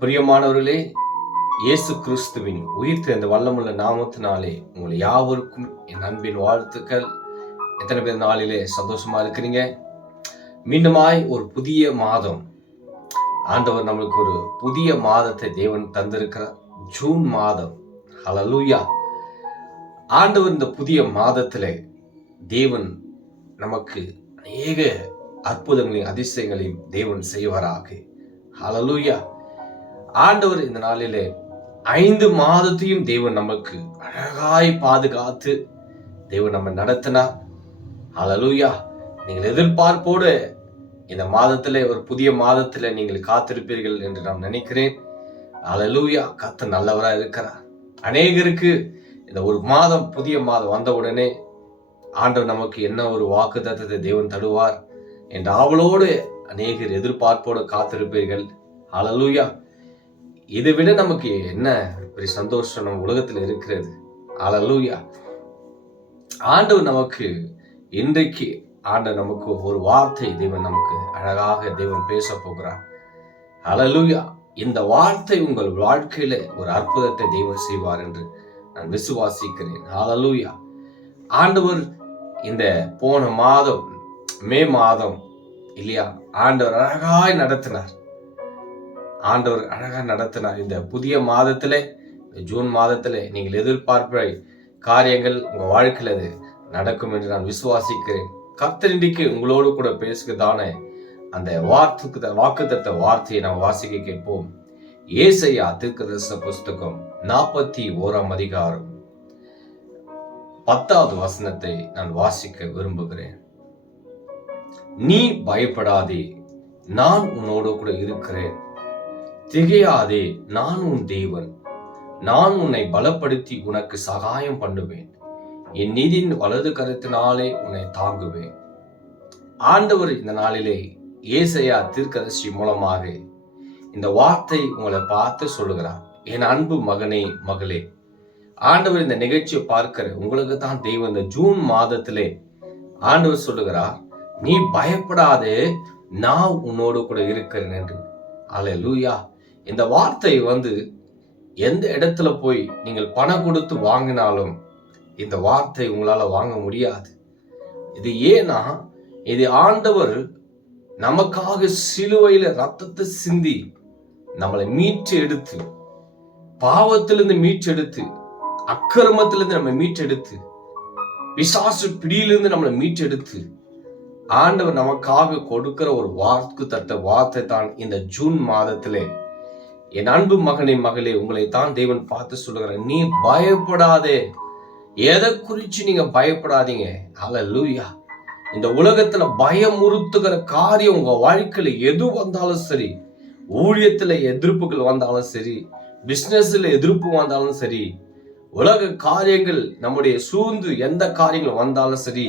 பிரியமானவர்களே, இயேசு கிறிஸ்துவின் உயிர்த்த இந்த வல்லமுள்ள நாமத்தினாலே உங்களை யாவருக்கும் என் அன்பின் வாழ்த்துக்கள். எத்தனை பேர் நாளிலே சந்தோஷமா இருக்கிறீங்க? மீண்டுமாய் ஒரு புதிய மாதம், ஆண்டவர் நம்மளுக்கு ஒரு புதிய மாதத்தை தேவன் தந்திருக்கிறார். ஜூன் மாதம். ஹல்லேலூயா. ஆண்டவர் இந்த புதிய மாதத்திலே தேவன் நமக்கு அநேக அற்புதங்களையும் அதிசயங்களையும் தேவன் செய்வாராக. ஹல்லேலூயா. ஆண்டவர் இந்த நாளிலே 5 மாதத்தையும் தேவன் நமக்கு அழகாய் பாதுகாத்து தேவன் நம்ம நடத்தினார். ஹல்லேலூயா. நீங்கள் எதிர்பார்ப்போடு இந்த மாதத்திலே, ஒரு புதிய மாதத்திலே நீங்கள் காத்திருப்பீர்கள் என்று நான் நினைக்கிறேன். ஹல்லேலூயா. கர்த்தர் நல்லவரா இருக்கிறார். அநேகருக்கு இந்த ஒரு மாதம், புதிய மாதம் வந்த உடனே ஆண்டவர் நமக்கு என்ன ஒரு வாக்குத்தத்தத்தை தேவன் தருவார் என்ற ஆவலோடு அநேகர் எதிர்பார்ப்போடு காத்திருப்பீர்கள். ஹல்லேலூயா. இதை விட நமக்கு என்ன பெரிய சந்தோஷம் நம்ம உலகத்தில் இருக்கிறது. ஹல்லேலூயா. ஆண்டவர் நமக்கு இன்றைக்கு நமக்கு ஒரு வார்த்தை தேவன் நமக்கு அழகாக தேவன் பேச போகிறார். ஹல்லேலூயா. இந்த வார்த்தை உங்கள் வாழ்க்கையில ஒரு அற்புதத்தை தேவன் செய்வார் என்று நான் விசுவாசிக்கிறேன். ஹல்லேலூயா. ஆண்டவர் இந்த போன மாதம், மே மாதம் இல்லையா, ஆண்டவர் அழகாய் நடத்தினார். இந்த புதிய மாதத்திலே, ஜூன் மாதத்திலே நீங்கள் எதிர்பார்ப்ப காரியங்கள் உங்க வாழ்க்கையில் அது நடக்கும் என்று நான் விசுவாசிக்கிறேன். கர்த்தர் இன்றைக்கு உங்களோடு கூட பேசுகிறதான அந்த வாக்குத்தத்த வார்த்தையை நாம் வாசிக்க கேட்போம். ஏசாயா தீர்க்கதரிசன புஸ்தகம் 41ஆம் அதிகாரம் 10வது வசனத்தை நான் வாசிக்க விரும்புகிறேன். நீ பயப்படாதே, நான் உன்னோடு கூட இருக்கிறேன். திகையாதே, நான் உன் தேவன். நான் உன்னை பலப்படுத்தி உனக்கு சகாயம் பண்ணுவேன். என் நீதியின் வலது கரத்தினாலே உன்னை தாங்குவேன். ஆண்டவர் இந்த நாளிலே ஏசாயா தீர்க்கதரிசி மூலமாக இந்த வார்த்தை உங்களை பார்த்து சொல்லுகிறார். என் அன்பு மகனே, மகளே, ஆண்டவர் இந்த நிகழ்ச்சியை பார்க்கிற உங்களுக்கு தான் தெய்வம் இந்த ஜூன் மாதத்திலே ஆண்டவர் சொல்லுகிறார், நீ பயப்படாதே, நான் உன்னோடு கூட இருக்கிறேன் என்று. அல்லேலூயா. இந்த வார்த்தை எந்த இடத்துல போய் நீங்கள் பணம் கொடுத்து வாங்கினாலும் இந்த வார்த்தை உங்களால வாங்க முடியாது. இது ஏன்னா, இது ஆண்டவர் நமக்காக சிலுவையில ரத்தத்தை சிந்தி நம்மளை மீட்டு எடுத்து, பாவத்திலிருந்து மீட்டெடுத்து, அக்கிரமத்திலிருந்து நம்ம மீட்டெடுத்து, பிசாசு பிடியிலிருந்து நம்மளை மீட்டெடுத்து ஆண்டவர் நமக்காக கொடுக்கிற ஒரு வார்த்தை தான் இந்த ஜூன் மாதத்திலே. என் அன்பு மகனே, மகளே, உங்களை தான் தேவன் பார்த்து சொல்லுகிறார், நீ பயப்படாதே. எதை குறிச்சு நீங்க பயப்படாதீங்க. ஹல்லேலூயா. இந்த உலகத்துல பயமுறுத்துகிற காரியம் உங்க வாழ்க்கையில எது வந்தாலும் சரி, ஊழியத்துல எதிர்ப்புகள் வந்தாலும் சரி, பிசினஸ்ல எதிர்ப்பு வந்தாலும் சரி, உலக காரியங்கள் நம்முடைய சூழ்ந்து எந்த காரியங்கள் வந்தாலும் சரி,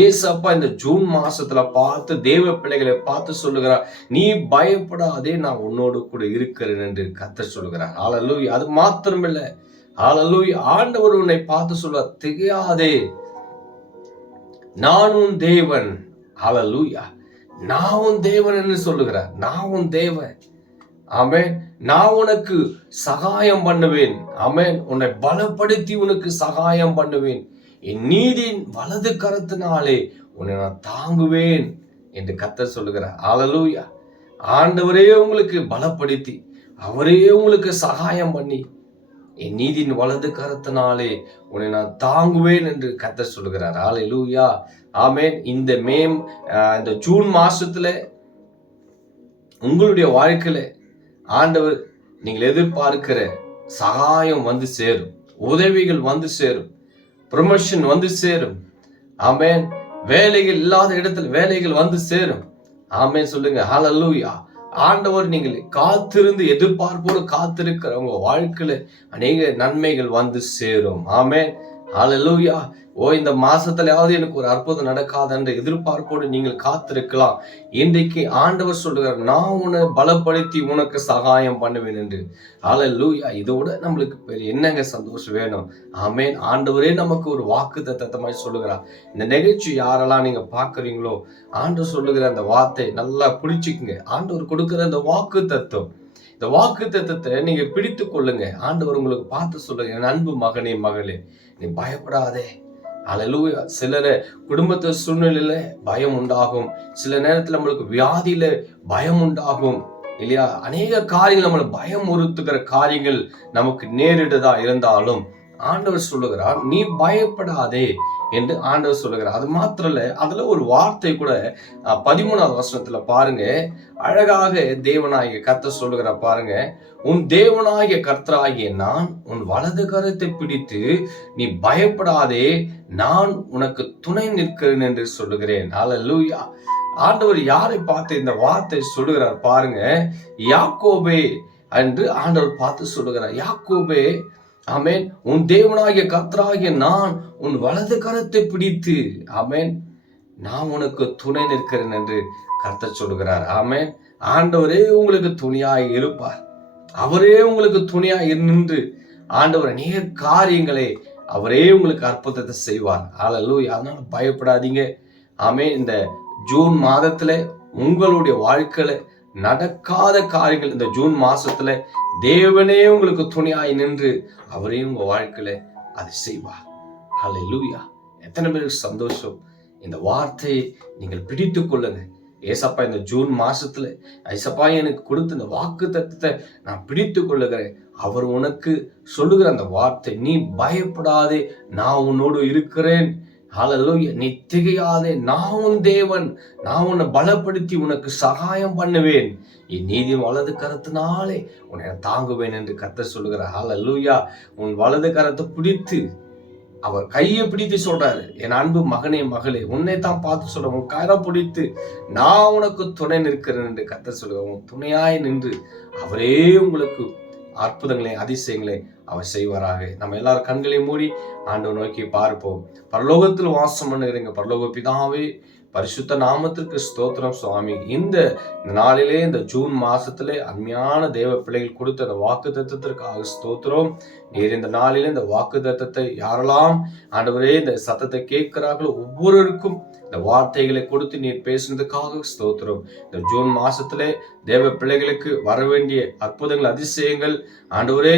ஏசப்பா இந்த ஜூன் மாசத்துல பார்த்து தேவ பிள்ளைகளை பார்த்து சொல்லுகிறார், நீ பயப்படாதே, நான் உன்னோடு கூட இருக்கிறேன் என்று கர்த்தர் சொல்லுகிறார். ஹல்லேலூயா. அது மாத்திரமில்ல, ஹல்லேலூயா, ஆண்டவர் உன்னை பார்த்து சொல்வார், திகையாதே, நான் உன் தேவன். ஹல்லேலூயா. நான் உன் தேவன் என்று சொல்லுகிறார். நான் உன் தேவன். ஆமென். நான் உனக்கு சகாயம் பண்ணுவேன். ஆமென். உன்னை பலப்படுத்தி உனக்கு சகாயம் பண்ணுவேன். என் நீதியின் வலது கரத்தினாலே உன்னை நான் தாங்குவேன் என்று கர்த்தர் சொல்லுகிறார். ஹல்லேலூயா. ஆண்டவரே உங்களுக்கு பலப்படுத்தி, அவரே உங்களுக்கு சகாயம் பண்ணி, என் நீதியின் வலது கரத்தினாலே உன்னை நான் தாங்குவேன் என்று கர்த்தர் சொல்லுகிறார். ஹல்லேலூயா. ஆமென். இந்த ஜூன் மாசத்துல உங்களுடைய வாழ்க்கையில ஆண்டவர் நீங்கள் எதிர்பார்க்கிற சகாயம் சேரும், உதவிகள் சேரும், ப்ரமோஷன் சேரும். ஆமென். வேலைகள் இல்லாத இடத்துல வேலைகள் சேரும். ஆமென் சொல்லுங்க. ஹல்லேலூயா. ஆண்டவர் நீங்கள் காத்திருந்து எதிர்பார்ப்போடு காத்திருக்கிறவங்க வாழ்க்கையில அநேக நன்மைகள் சேரும். ஆமென். ஹல்லேலூயா. இந்த மாசத்துலயாவது எனக்கு ஒரு அற்புதம் நடக்காது என்ற எதிர்பார்ப்போடு நீங்கள் காத்திருக்கலாம். இன்றைக்கு ஆண்டவர் சொல்லுகிறார், நான் உன்னை பலப்படுத்தி உனக்கு சகாயம் பண்ணுவேன் என்று. ஹல்லேலூயா. இதோட நம்மளுக்கு பெரிய என்னங்க சந்தோஷம் வேணும்? ஆமென். ஆண்டவரே நமக்கு ஒரு வாக்குத்தத்தமாய் சொல்லுகிறார். இந்த நிகழ்ச்சி யாரெல்லாம் நீங்க பாக்குறீங்களோ, ஆண்டவர் சொல்லுகிற அந்த வார்த்தை நல்லா பிடிச்சுக்குங்க. ஆண்டவர் கொடுக்கிற அந்த வாக்குத்தத்தம், இந்த வாக்குத்தத்தத்தை நீங்க பிடித்து கொள்ளுங்க. ஆண்டவர் உங்களுக்கு பார்த்து சொல்லுங்க, என் அன்பு மகனே மகளே, நீ பயப்படாதே. அல்லேலூயா. சிலர குடும்பத்து சூழ்நிலையில பயம் உண்டாகும், சில நேரத்துல நம்மளுக்கு வியாதியில பயம் உண்டாகும் இல்லையா? அநேக காரியங்கள் நம்மளை பயம் உறுத்துகிற காரியங்கள் நமக்கு நேரிடுதா இருந்தாலும் ஆண்டவர் சொல்லுகிறார், நீ பயப்படாதே என்று ஆண்டவர் சொல்லுகிறார். அது மாத்திரம் இல்ல, அதுல ஒரு வார்த்தை கூட 13வது வசனத்துல பாருங்க, அழகாக தேவனாகிய கர்த்தர் சொல்லுகிறார் பாருங்க, உன் தேவனாகிய கர்த்தராகிய நான் உன் வலது கரத்தை பிடித்து நீ பயப்படாதே, நான் உனக்கு துணை நிற்கிறேன் என்று சொல்லுகிறேன். அல்லேலூயா. ஆண்டவர் யாரை பார்த்து இந்த வார்த்தை சொல்லுகிறார் பாருங்க, யாக்கோபே என்று ஆண்டவர் பார்த்து சொல்லுகிறார். யாக்கோபே, ஆமென், உன் தேவனாகிய கர்த்தராகிய நான் உன் வலது கரத்தை பிடித்து, ஆமென், நான் உனக்கு துணை நிற்கிறேன் என்று கர்த்தர் சொல்லுகிறார். ஆமென். ஆண்டவரே உங்களுக்கு துணையாய் இருப்பார். அவரே உங்களுக்கு துணையாய் நின்று ஆண்டவர் அநேக காரியங்களை அவரே உங்களுக்கு அற்புதத்தை செய்வார். அல்லேலூயா. அதனால பயப்படாதீங்க. ஆமென். இந்த ஜூன் மாதத்துல உங்களுடைய வாழ்க்கையில நடக்காத காரியங்கள் இந்த ஜூன் மாசத்துல தேவனே உங்களுக்கு துணையாய் நின்று அவரே உங்க வாழ்க்கையில அதை செய்வார். அல்லேலூயா. எத்தனை பேருக்கு சந்தோஷம். இந்த வார்த்தையை நீங்கள் பிடித்து கொள்ளுங்க. ஏசப்பா, இந்த ஜூன் மாசத்துல ஏசப்பா எனக்கு கொடுத்த இந்த வாக்கு தத்தத்தை நான் பிடித்து கொள்ளுகிறேன். அவர் உனக்கு சொல்லுகிற அந்த வார்த்தை, நீ பயப்படாதே, நான் உன்னோடு இருக்கிறேன். ஹல்லேலூயா. நீ திகையாதே, நான் உன் தேவன், நான் உன்னை பலப்படுத்தி உனக்கு சகாயம் பண்ணுவேன், என் நீதி வலது கரத்தினாலே உன்னை தாங்குவேன் என்று கர்த்தர் சொல்லுகிறார். ஹல்லேலூயா. உன் வலது கரத்தை பிடித்து, அவர் கையை பிடித்து சொல்றாரு, என் அன்பு மகனே மகளே, உன்னை தான் பார்த்து சொல்ற, உன் கரை பிடித்து நான் உனக்கு துணை நிற்கிறேன் என்று கர்த்தர் சொல்லுகிறார். உன் துணையாய் நின்று அவரே உங்களுக்கு அற்புதங்களை அதிசயங்களை அவர் செய்வாராக. நம்ம எல்லாரும் கண்களை மூடி ஆண்டவர் நோக்கி பார்ப்போம். பரலோகத்தில் வாசம் பண்ணுகிறீங்க பரலோக பிதாவே, பரிசுத்த நாமத்திற்கு ஸ்தோத்திரம் சுவாமி. இந்த நாளிலே, இந்த ஜூன் மாசத்திலே அருமையான தேவ பிள்ளைகள் கொடுத்த அந்த வாக்கு தத்தத்திற்காக ஸ்தோத்திரம். நீர் இந்த நாளிலே இந்த வாக்கு தத்தத்தை யாரெல்லாம் ஆண்டவரே இந்த சத்தத்தை கேட்கிறார்களோ ஒவ்வொருவருக்கும் இந்த வார்த்தைகளை கொடுத்து நீர் பேசுனதுக்காக ஸ்தோத்திரம். இந்த ஜூன் மாசத்திலே தேவ பிள்ளைகளுக்கு வர வேண்டிய அற்புதங்கள் அதிசயங்கள் ஆண்டவரே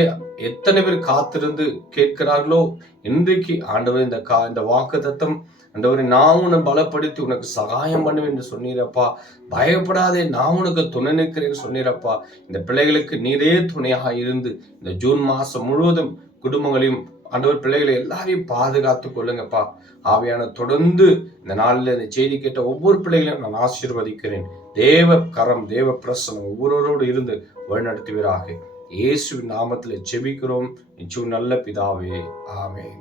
எத்தனை பேர் காத்திருந்து கேட்கிறார்களோ இன்றைக்கு ஆண்டவரே இந்த வாக்கு தத்தம் ஆண்டவரே, நான் உன்னை பலப்படுத்தி உனக்கு சகாயம் பண்ணுவேன் என்று சொன்னீரப்பா. பயப்படாதே, நான் உனக்கு துணை நிற்கிறேன்னு சொன்னீரப்பா. இந்த பிள்ளைகளுக்கு நீரே துணையாக இருந்து இந்த ஜூன் மாசம் முழுவதும் குடும்பங்களையும் ஆண்டவர் பிள்ளைகளை எல்லாரையும் பாதுகாத்து கொள்ளுங்கப்பா. ஆவியான தொடர்ந்து இந்த நாளில் இந்த செய்தி கேட்ட ஒவ்வொரு பிள்ளைகளையும் நான் ஆசீர்வதிக்கிறேன். தேவ கரம், தேவ பிரசனம் ஒவ்வொருவரோடு இருந்து வழிநடத்துவீராக. இயேசுவின் நாமத்தில் ஜெபிக்கிறோம் நல்ல பிதாவே. ஆமென்.